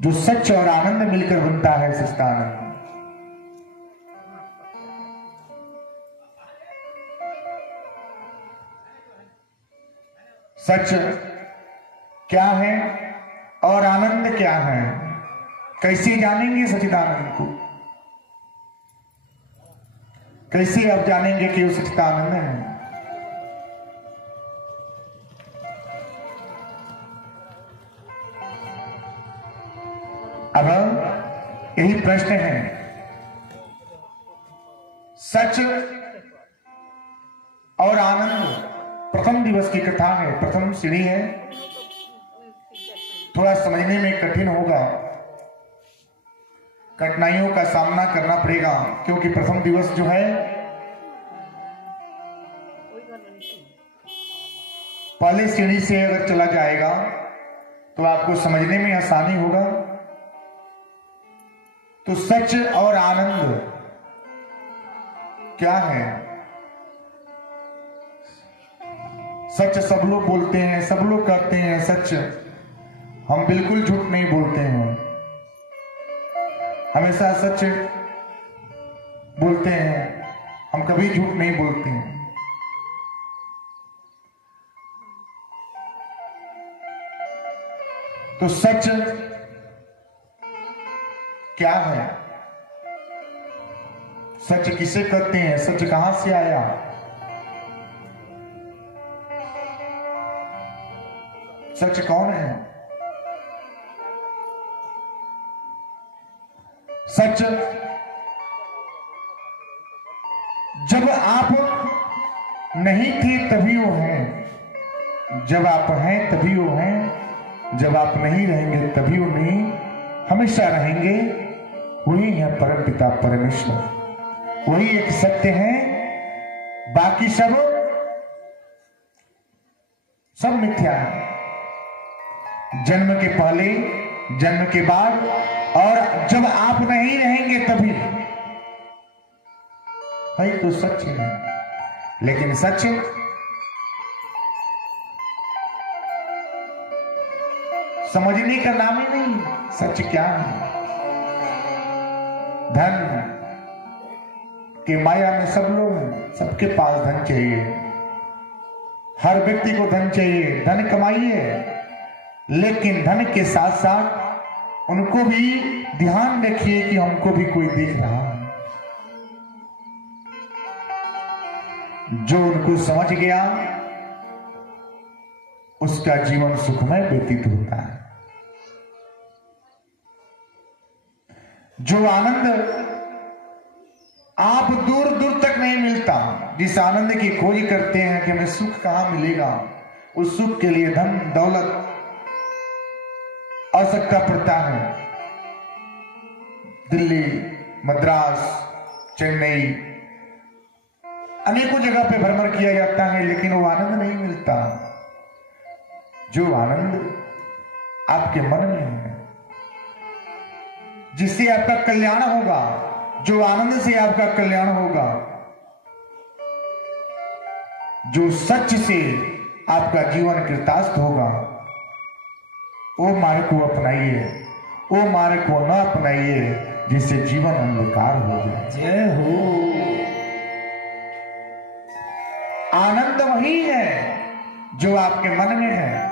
जो सच और आनंद मिलकर बनता है सच्चिदानंद। सच क्या है और आनंद क्या है, कैसे जानेंगे सच्चिदानंद को? कैसे आप जानेंगे कि वो सच्चिदानंद है? अब यही प्रश्न है। सच और आनंद प्रथम दिवस की कथा है, प्रथम सीढ़ी है। थोड़ा समझने में कठिन होगा, कठिनाइयों का सामना करना पड़ेगा, क्योंकि प्रथम दिवस जो है पहले सीढ़ी से अगर चला जाएगा तो आपको समझने में आसानी होगा। तो सच और आनंद क्या है? सच सब लोग बोलते हैं, सब लोग कहते हैं सच। हम बिल्कुल झूठ नहीं बोलते हैं, हमेशा सच बोलते हैं, हम कभी झूठ नहीं बोलते हैं। तो सच क्या है? सच किसे कहते हैं? सच कहां से आया? सच कौन है? सच जब आप नहीं थे तभी वो है, जब आप हैं तभी वो हैं, जब आप नहीं रहेंगे तभी वो नहीं, हमेशा रहेंगे। वही है परम पिता परमेश्वर, वही एक सत्य है, बाकी सब मिथ्या है। जन्म के पहले, जन्म के बाद और जब आप नहीं रहेंगे तभी, भाई तो सच है। लेकिन सच समझने का नाम ही नहीं। सच क्या है? धन की माया में सब लोग हैं, सबके पास धन चाहिए, हर व्यक्ति को धन चाहिए, धन कमाइए, लेकिन धन के साथ साथ उनको भी ध्यान रखिए कि हमको भी कोई देख रहा है। जो उनको समझ गया उसका जीवन सुखमय व्यतीत होता है। जो आनंद आप दूर दूर तक नहीं मिलता, जिस आनंद की खोज करते हैं कि हमें सुख कहां मिलेगा, उस सुख के लिए धन दौलत आवश्यकता पड़ता है। दिल्ली, मद्रास, चेन्नई, अनेकों जगह पे भ्रमण किया जाता है, लेकिन वो आनंद नहीं मिलता जो आनंद आपके मन में है, जिससे आपका कल्याण होगा, जो आनंद से आपका कल्याण होगा, जो सच से आपका जीवन कृतार्थ होगा, वो मार्ग को अपनाइए, वो मार्ग को न अपनाइए जिससे जीवन अंधकार हो जाए। जय हो। आनंद वही है जो आपके मन में है।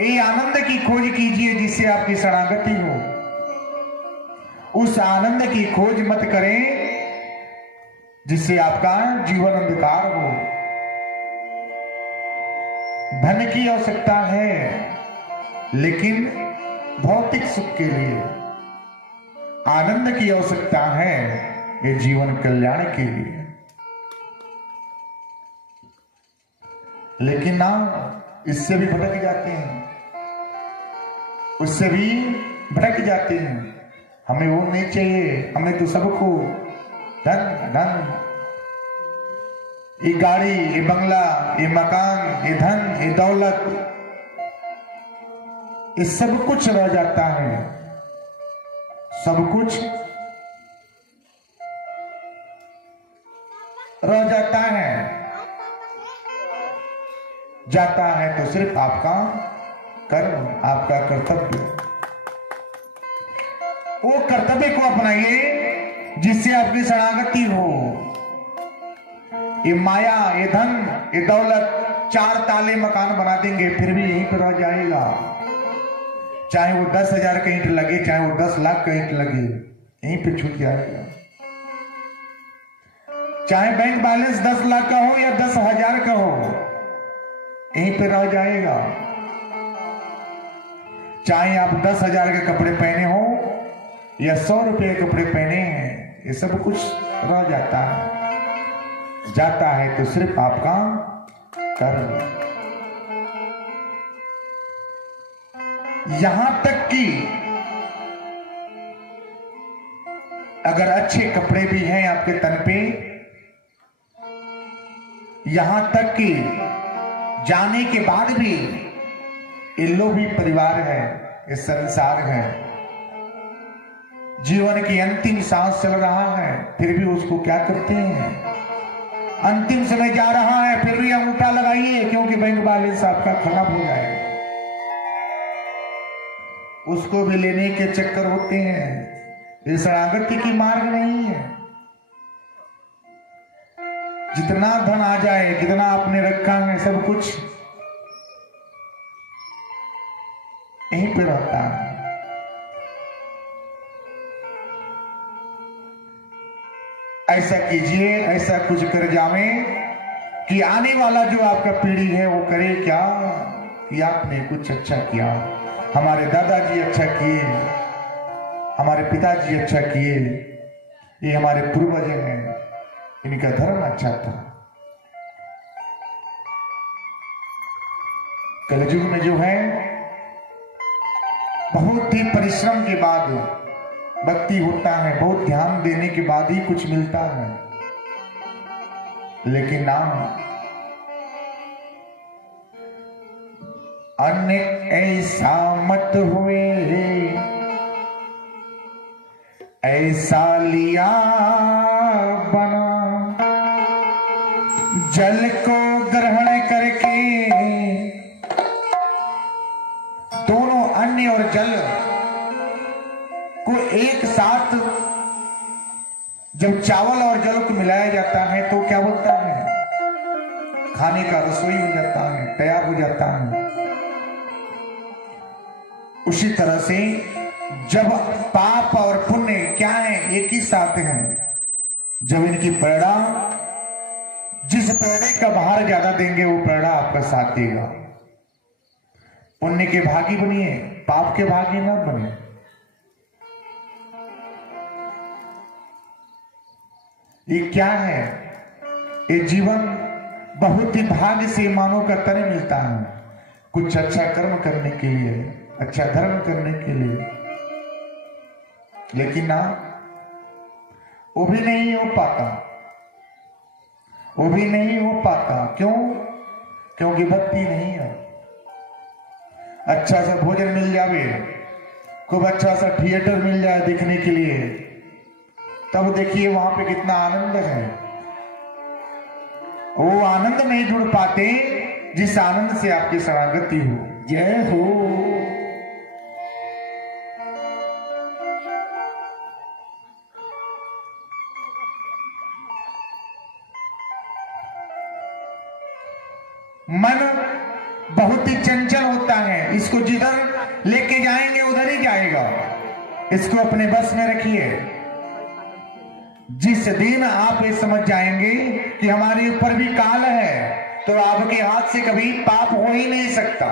ये आनंद की खोज कीजिए जिससे आपकी शरणागति हो। उस आनंद की खोज मत करें जिससे आपका जीवन अंधकार हो। धन की आवश्यकता है, लेकिन भौतिक सुख के लिए। आनंद की आवश्यकता है ये जीवन कल्याण के लिए। लेकिन ना, इससे भी भटक जाते हैं, उससे भी भटक जाते हैं। हमें वो नहीं चाहिए, हमें तो सबको धन धन, ये गाड़ी, ये बंगला, ये मकान, ये धन, ये दौलत, ये सब कुछ रह जाता है। सब कुछ रह जाता है, जाता है तो सिर्फ आपका कर्म, आपका कर्तव्य। वो कर्तव्य को अपनाइए जिससे आपकी शरणागति हो। ये माया, ये धन, ये दौलत 4 ताले मकान बना देंगे फिर भी यहीं पर रह जाएगा। चाहे वो 10,000 का ईंट लगे, चाहे वो 10 लाख का ईंट लगे, यहीं पे छूट जाएगा। चाहे बैंक बैलेंस 10 लाख का हो या 10,000 का हो, यहीं पे रह जाएगा। चाहे आप 10,000 के कपड़े पहने हो या 100 रुपए के कपड़े पहने हैं, ये सब कुछ रह जाता है। जाता है तो सिर्फ आपका कर्म। यहां तक कि अगर अच्छे कपड़े भी हैं आपके तन पे, यहां तक कि जाने के बाद भी ये लोग भी परिवार है, ये संसार है, जीवन की अंतिम सांस चल रहा है, फिर भी उसको क्या करते हैं, अंतिम समय जा रहा है फिर भी अंगूठा लगाइए क्योंकि बैंक बैलेंस आपका खराब हो जाएगा। उसको भी लेने के चक्कर होते हैं। ये शरणागति की मार्ग नहीं है। जितना धन आ जाए, जितना आपने रखा है, सब कुछ यहीं पे रहता है। ऐसा कीजिए, ऐसा कुछ कर जावे कि आने वाला जो आपका पीढ़ी है वो करे क्या कि आपने कुछ अच्छा किया। हमारे दादाजी अच्छा किए, हमारे पिताजी अच्छा किए, ये हमारे पूर्वज हैं, इनका धर्म अच्छा था। कलयुग में जो है बहुत ही परिश्रम के बाद भक्ति होता है, बहुत ध्यान देने के बाद ही कुछ मिलता है। लेकिन नाम अन्य ऐसा मत हुए, ऐसा लिया बना, जल को ग्रहण करके, दोनों अन्न और जल को एक साथ जब चावल और जल को मिलाया जाता है तो क्या होता है, खाने का रसोई हो जाता है, तैयार हो जाता है। उसी तरह से जब पाप और पुण्य क्या है, एक ही साथ हैं, जब इनकी पैड़ा, जिस पैड़े का भार ज्यादा देंगे वो पैड़ा आपका साथ देगा। पुण्य के भागी बनिए, पाप के भागी ना बने। ये क्या है, ये जीवन बहुत ही भाग्य से मानव का तन मिलता है, कुछ अच्छा कर्म करने के लिए, अच्छा धर्म करने के लिए। लेकिन ना, वो भी नहीं हो पाता, वो भी नहीं हो पाता। क्यों? क्योंकि भक्ति नहीं है। अच्छा सा भोजन मिल जावे, खूब अच्छा सा थिएटर मिल जाए देखने के लिए, तब देखिए वहां पे कितना आनंद है। वो आनंद नहीं ढूंढ पाते जिस आनंद से आपकी शरणागति हो। जय हो। मन बहुत ही चंचल होता है, इसको जिधर लेके जाएंगे उधर ही जाएगा। इसको अपने बस में रखिए। जिस दिन आप ये समझ जाएंगे कि हमारे ऊपर भी काल है, तो आपके हाथ से कभी पाप हो ही नहीं सकता।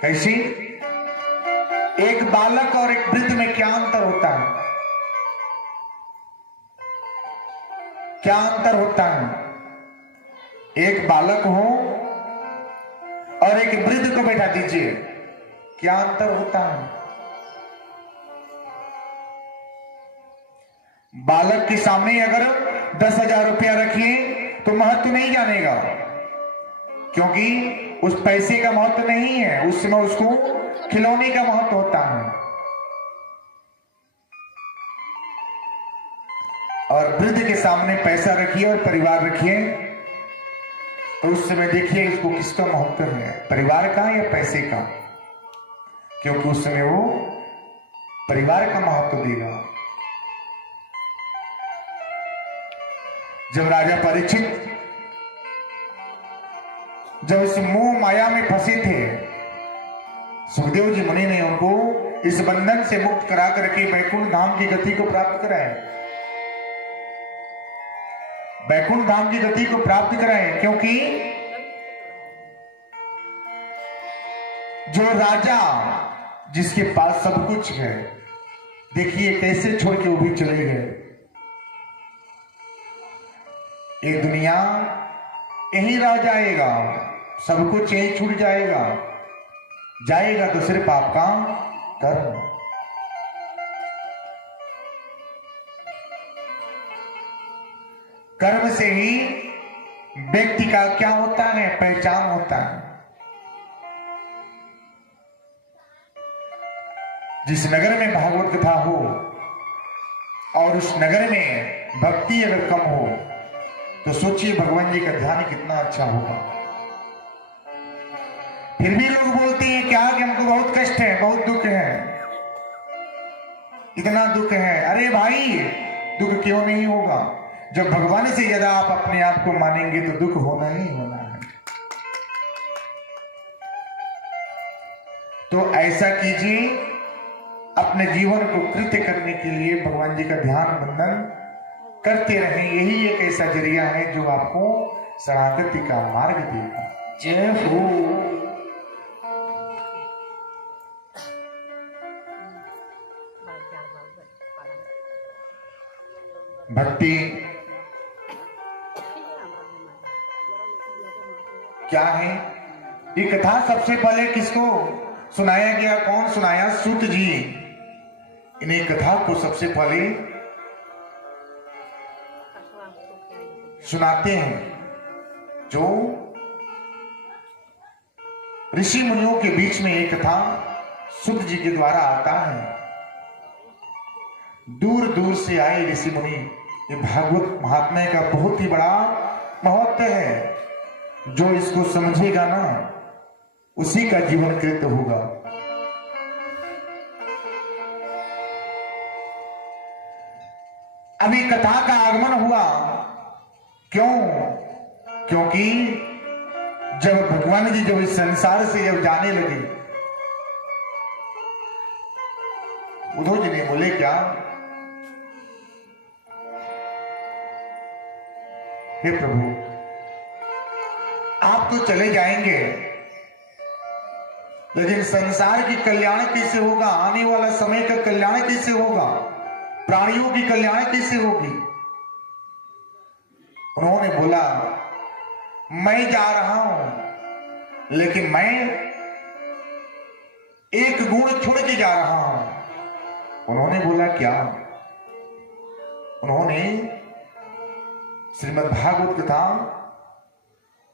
कैसी? एक बालक और एक वृद्ध में क्या अंतर होता है? क्या अंतर होता है? एक बालक हो और एक वृद्ध को बैठा दीजिए, क्या अंतर होता है? बालक के सामने अगर 10,000 रुपया रखिए तो महत्व नहीं जानेगा, क्योंकि उस पैसे का महत्व नहीं है, उस समय उसको खिलौने का महत्व होता है। और वृद्ध के सामने पैसा रखिए और परिवार रखिए तो उस समय देखिए इसको किसका महत्व है, परिवार का या पैसे का, क्योंकि उस समय वो परिवार का महत्व देगा। जब राजा परीक्षित जब इस मोह माया में फंसे थे, सुखदेव जी मुनि ने उनको इस बंधन से मुक्त करा करके बैकुंठ धाम की गति को प्राप्त कराए, बैकुंठ धाम की गति को प्राप्त कराए। क्योंकि जो राजा जिसके पास सब कुछ है, देखिए कैसे छोड़ के वो भी चले गए। ये दुनिया यहीं रह जाएगा, सब कुछ यहीं छूट जाएगा, जाएगा तो सिर्फ आपका कर्म। कर्म से ही व्यक्ति का क्या होता है, पहचान होता है। जिस नगर में भागवत कथा हो और उस नगर में भक्ति अगर कम हो, तो सोचिए भगवान जी का ध्यान कितना अच्छा होगा। फिर भी लोग बोलते हैं क्या कि हमको बहुत कष्ट है, बहुत दुख है, इतना दुख है। अरे भाई, दुख क्यों नहीं होगा? जब भगवान से यदि आप अपने आप को मानेंगे तो दुख होना ही होना है। तो ऐसा कीजिए, अपने जीवन को कृत्य करने के लिए भगवान जी का ध्यान बंधन करते रहें। यही एक ऐसा जरिया है जो आपको शरणागति का मार्ग देगा। जय हो। भक्ति क्या है? ये कथा सबसे पहले किसको सुनाया गया? कौन सुनाया? सूत जी। इन्हें कथा को सबसे पहले सुनाते हैं। जो ऋषि मुनियों के बीच में एक कथा सूत जी के द्वारा आता है। दूर दूर से आए ऋषि मुनि, ये भागवत महात्म्य का बहुत ही बड़ा महत्व है। जो इसको समझेगा ना, उसी का जीवन कृत होगा। अभी कथा का आगमन हुआ, क्यों? क्योंकि जब भगवान जी जब इस संसार से जब जाने लगे, उद्धव जी ने बोले क्या? हे प्रभु, आप तो चले जाएंगे, लेकिन संसार की कल्याण कैसे होगा? आने वाला समय का कल्याण कैसे होगा? प्राणियों की कल्याण कैसे होगी? उन्होंने बोला, मैं जा रहा हूं, लेकिन मैं एक गुण छोड़ के जा रहा हूं। उन्होंने बोला क्या? उन्होंने श्रीमद् भागवत कथा,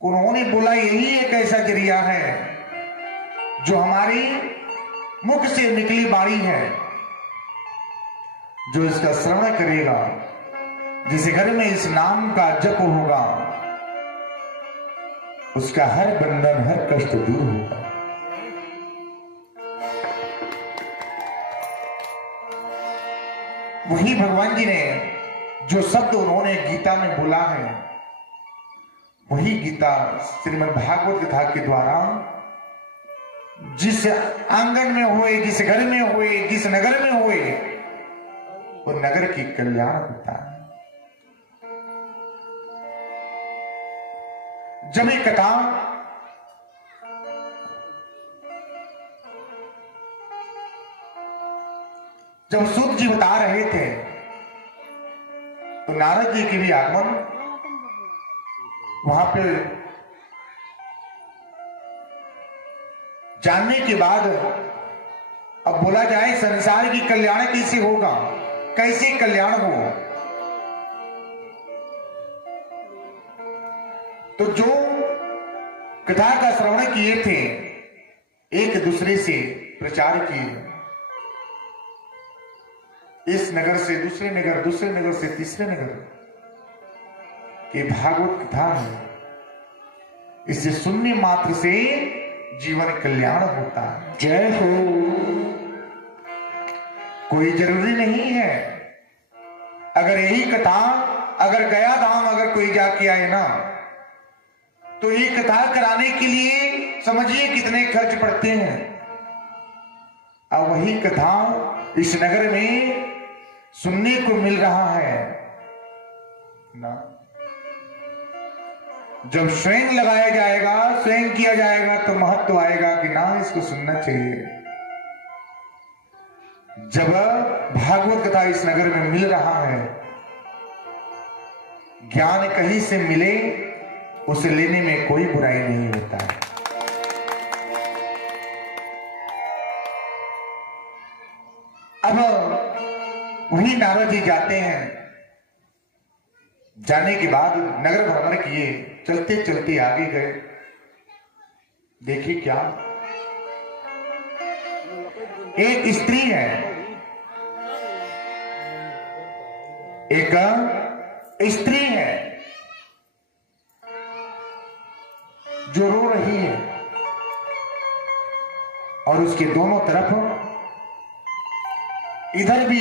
उन्होंने बोला यही एक ऐसा जरिया है जो हमारी मुख से निकली वाणी है, जो इसका श्रवण करेगा, जिस घर में इस नाम का जप होगा, उसका हर बंधन हर कष्ट दूर होगा। वही भगवान जी ने जो शब्द उन्होंने गीता में बोला है, वही गीता श्रीमद् भागवत कथा के द्वारा जिस आंगन में हुए, जिस घर में हुए, जिस नगर में हुए, वो नगर की कल्याण होता है। जब एक कथा जब सूत जी बता रहे थे, तो नारद जी की भी आगमन वहां पे जानने के बाद अब बोला जाए संसार की कल्याण कैसे होगा, कैसे कल्याण हो। तो जो कथा का श्रवण किए थे, एक दूसरे से प्रचार किए, इस नगर से दूसरे नगर, दूसरे नगर से तीसरे नगर, कि भागवत कथा है, इससे सुनने मात्र से जीवन कल्याण होता है। जय हो। कोई जरूरी नहीं है, अगर यही कथा अगर गया धाम अगर कोई जाके आए ना, तो ये कथा कराने के लिए समझिए कितने खर्च पड़ते हैं। अब वही कथा इस नगर में सुनने को मिल रहा है ना। जब स्वयं लगाया जाएगा, स्वयं किया जाएगा, तो महत्व आएगा कि ना इसको सुनना चाहिए। जब भागवत कथा इस नगर में मिल रहा है, ज्ञान कहीं से मिले उसे लेने में कोई बुराई नहीं होता है। अब वही नारद जी जाते हैं, जाने के बाद नगर भ्रमण किए, चलते चलते आगे गए। देखिए क्या, एक स्त्री है, एक स्त्री है जो रो रही है, और उसके दोनों तरफ इधर भी